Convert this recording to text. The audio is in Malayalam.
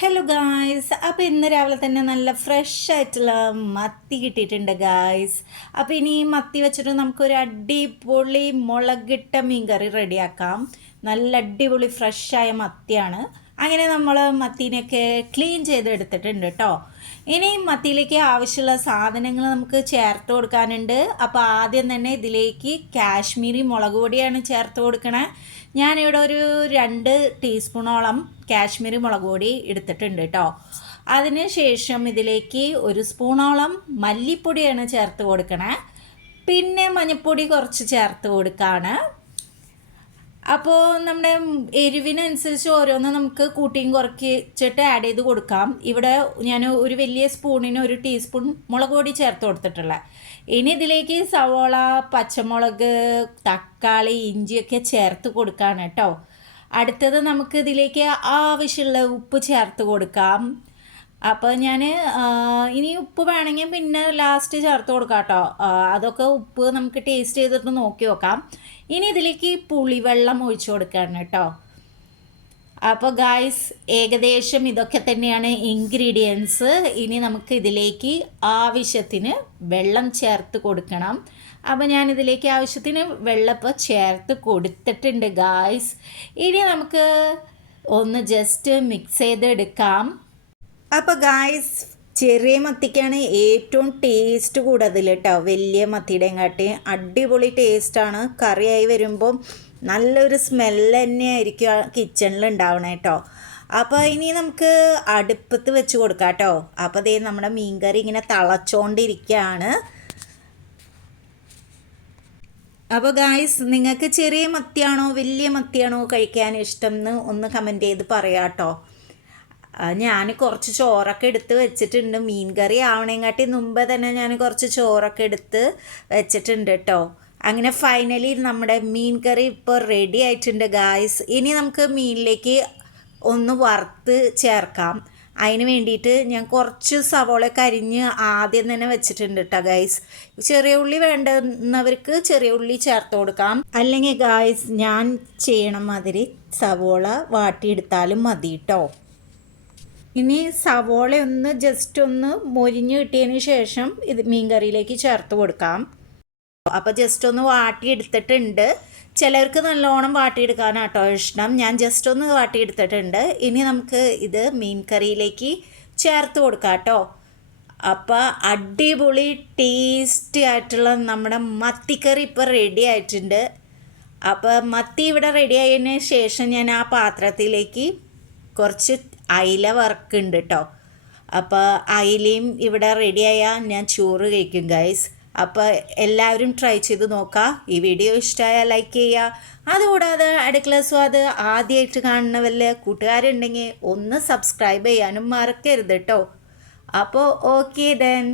ഹലോ ഗായ്സ്, അപ്പോൾ ഇന്ന് രാവിലെ തന്നെ നല്ല ഫ്രഷ് ആയിട്ടുള്ള മത്തി കിട്ടിയിട്ടുണ്ട് ഗായ്സ്. അപ്പോൾ ഇനി ഈ മത്തി വെച്ചിട്ട് നമുക്കൊരു അടിപൊളി മുളകിട്ട മീൻകറി റെഡിയാക്കാം. നല്ല അടിപൊളി ഫ്രഷായ മത്തിയാണ്. അങ്ങനെ നമ്മൾ മത്തീനെയൊക്കെ ക്ലീൻ ചെയ്തെടുത്തിട്ടുണ്ട് കേട്ടോ. ഇനി മത്തിയിലേക്ക് ആവശ്യമുള്ള സാധനങ്ങൾ നമുക്ക് ചേർത്ത് കൊടുക്കാനുണ്ട്. അപ്പോൾ ആദ്യം തന്നെ ഇതിലേക്ക് കാശ്മീരി മുളക് പൊടിയാണ് ചേർത്ത് കൊടുക്കണേ. ഞാനിവിടെ ഒരു 2 ടീസ്പൂണോളം കാശ്മീരി മുളക് പൊടി എടുത്തിട്ടുണ്ട് കേട്ടോ. അതിന് ശേഷം ഇതിലേക്ക് 1 സ്പൂണോളം മല്ലിപ്പൊടിയാണ് ചേർത്ത് കൊടുക്കണേ. പിന്നെ മഞ്ഞൾപ്പൊടി കുറച്ച് ചേർത്ത് കൊടുക്കുകയാണ്. അപ്പോൾ നമ്മുടെ എരിവിനനുസരിച്ച് ഓരോന്ന് നമുക്ക് കൂട്ടിയും കുറച്ചിട്ട് ആഡ് ചെയ്ത് കൊടുക്കാം. ഇവിടെ ഞാൻ ഒരു വലിയ സ്പൂണിന് 1 ടീസ്പൂൺ മുളക് പൊടി ചേർത്ത് കൊടുത്തിട്ടുള്ളത്. ഇനി ഇതിലേക്ക് സവോള, പച്ചമുളക്, തക്കാളി, ഇഞ്ചിയൊക്കെ ചേർത്ത് കൊടുക്കുകയാണ് കേട്ടോ. അടുത്തത് നമുക്ക് ഇതിലേക്ക് ആവശ്യമുള്ള ഉപ്പ് ചേർത്ത് കൊടുക്കാം. അപ്പോൾ ഞാൻ ഇനി ഉപ്പ് വേണമെങ്കിൽ പിന്നെ ലാസ്റ്റ് ചേർത്ത് കൊടുക്കാം കേട്ടോ. അതൊക്കെ ഉപ്പ് നമുക്ക് ടേസ്റ്റ് ചെയ്തിട്ട് നോക്കി നോക്കാം. ഇനി ഇതിലേക്ക് പുളിവെള്ളം ഒഴിച്ചു കൊടുക്കുകയാണ് കേട്ടോ. അപ്പോൾ ഗായ്സ്, ഏകദേശം ഇതൊക്കെ തന്നെയാണ് ഇൻഗ്രീഡിയൻസ്. ഇനി നമുക്ക് ഇതിലേക്ക് ആവശ്യത്തിന് വെള്ളം ചേർത്ത് കൊടുക്കണം. അപ്പോൾ ഞാൻ ഇതിലേക്ക് ആവശ്യത്തിന് വെള്ളം ഇപ്പോൾ ചേർത്ത് കൊടുത്തിട്ടുണ്ട് ഗായ്സ്. ഇനി നമുക്ക് ഒന്ന് ജസ്റ്റ് മിക്സ് ചെയ്തെടുക്കാം. അപ്പോൾ ഗായ്സ്, ചെറിയ മത്തിക്കാണ് ഏറ്റവും ടേസ്റ്റ് കൂടുതൽ കേട്ടോ. വലിയ മത്തിയുടെയും കാട്ടി അടിപൊളി ടേസ്റ്റാണ്. കറിയായി വരുമ്പം നല്ലൊരു സ്മെല്ല് തന്നെയായിരിക്കും കിച്ചണിൽ ഉണ്ടാവണേ കേട്ടോ. അപ്പോൾ ഇനി നമുക്ക് അടുപ്പത്ത് വെച്ച് കൊടുക്കാം കേട്ടോ. അപ്പോൾ ദേ നമ്മുടെ മീൻകറി ഇങ്ങനെ തിളച്ചുകൊണ്ടിരിക്കുകയാണ്. അപ്പോൾ ഗായ്സ്, നിങ്ങൾക്ക് ചെറിയ മത്തിയാണോ വലിയ മത്തിയാണോ കഴിക്കാൻ ഇഷ്ടം എന്ന് ഒന്ന് കമൻറ്റ് ചെയ്ത് പറയാം കേട്ടോ. ഞാൻ കുറച്ച് ചോറൊക്കെ എടുത്ത് വെച്ചിട്ടുണ്ട്. മീൻ കറി ആവണേക്കാട്ടി മുമ്പേ തന്നെ ഞാൻ കുറച്ച് ചോറൊക്കെ എടുത്ത് വെച്ചിട്ടുണ്ട് കേട്ടോ. അങ്ങനെ ഫൈനലി നമ്മുടെ മീൻ കറി ഇപ്പോൾ റെഡി ആയിട്ടുണ്ട് ഗായ്സ്. ഇനി നമുക്ക് മീനിലേക്ക് ഒന്ന് വറുത്ത് ചേർക്കാം. അതിന് വേണ്ടിയിട്ട് ഞാൻ കുറച്ച് സവോളയൊക്കെ അരിഞ്ഞ് ആദ്യം തന്നെ വെച്ചിട്ടുണ്ട് കേട്ടോ ഗായ്സ്. ചെറിയ ഉള്ളി വേണ്ടുന്നവർക്ക് ചെറിയ ഉള്ളി ചേർത്ത് കൊടുക്കാം. അല്ലെങ്കിൽ ഗായ്സ്, ഞാൻ ചെയ്യണ മാതിരി സവോള വാട്ടിയെടുത്താലും മതി കേട്ടോ. ഇനി സവോള ഒന്ന് ജസ്റ്റ് ഒന്ന് മൊരിഞ്ഞ് കിട്ടിയതിന് ശേഷം ഇത് മീൻ കറിയിലേക്ക് ചേർത്ത് കൊടുക്കാം. അപ്പോൾ ജസ്റ്റ് ഒന്ന് വാട്ടിയെടുത്തിട്ടുണ്ട്. ചിലർക്ക് നല്ലോണം വാട്ടിയെടുക്കാനാട്ടോ ഇഷ്ടം. ഞാൻ ജസ്റ്റ് ഒന്ന് വാട്ടിയെടുത്തിട്ടുണ്ട്. ഇനി നമുക്ക് ഇത് മീൻ കറിയിലേക്ക് ചേർത്ത് കൊടുക്കാം കേട്ടോ. അപ്പോൾ അടിപൊളി ടേസ്റ്റി ആയിട്ടുള്ള നമ്മുടെ മത്തിക്കറി ഇപ്പോൾ റെഡി ആയിട്ടുണ്ട്. അപ്പോൾ മത്തി ഇവിടെ റെഡി ആയതിന് ശേഷം ഞാൻ ആ പാത്രത്തിലേക്ക് കുറച്ച് അയില വറുക്കുന്നുണ്ട് കേട്ടോ. അപ്പോൾ അയിലയും ഇവിടെ റെഡിയായാൽ ഞാൻ ചോറ് കഴിക്കും ഗൈസ്. അപ്പോൾ എല്ലാവരും ട്രൈ ചെയ്ത് നോക്കുക. ഈ വീഡിയോ ഇഷ്ടമായാൽ ലൈക്ക് ചെയ്യുക. അതുകൂടാതെ അടുക്കള സ്വാദ് ആദ്യമായിട്ട് കാണുന്ന വല്ല കൂട്ടുകാരുണ്ടെങ്കിൽ ഒന്ന് സബ്സ്ക്രൈബ് ചെയ്യാനും മറക്കരുത് കേട്ടോ. അപ്പോൾ ഓക്കെ ദെൻ.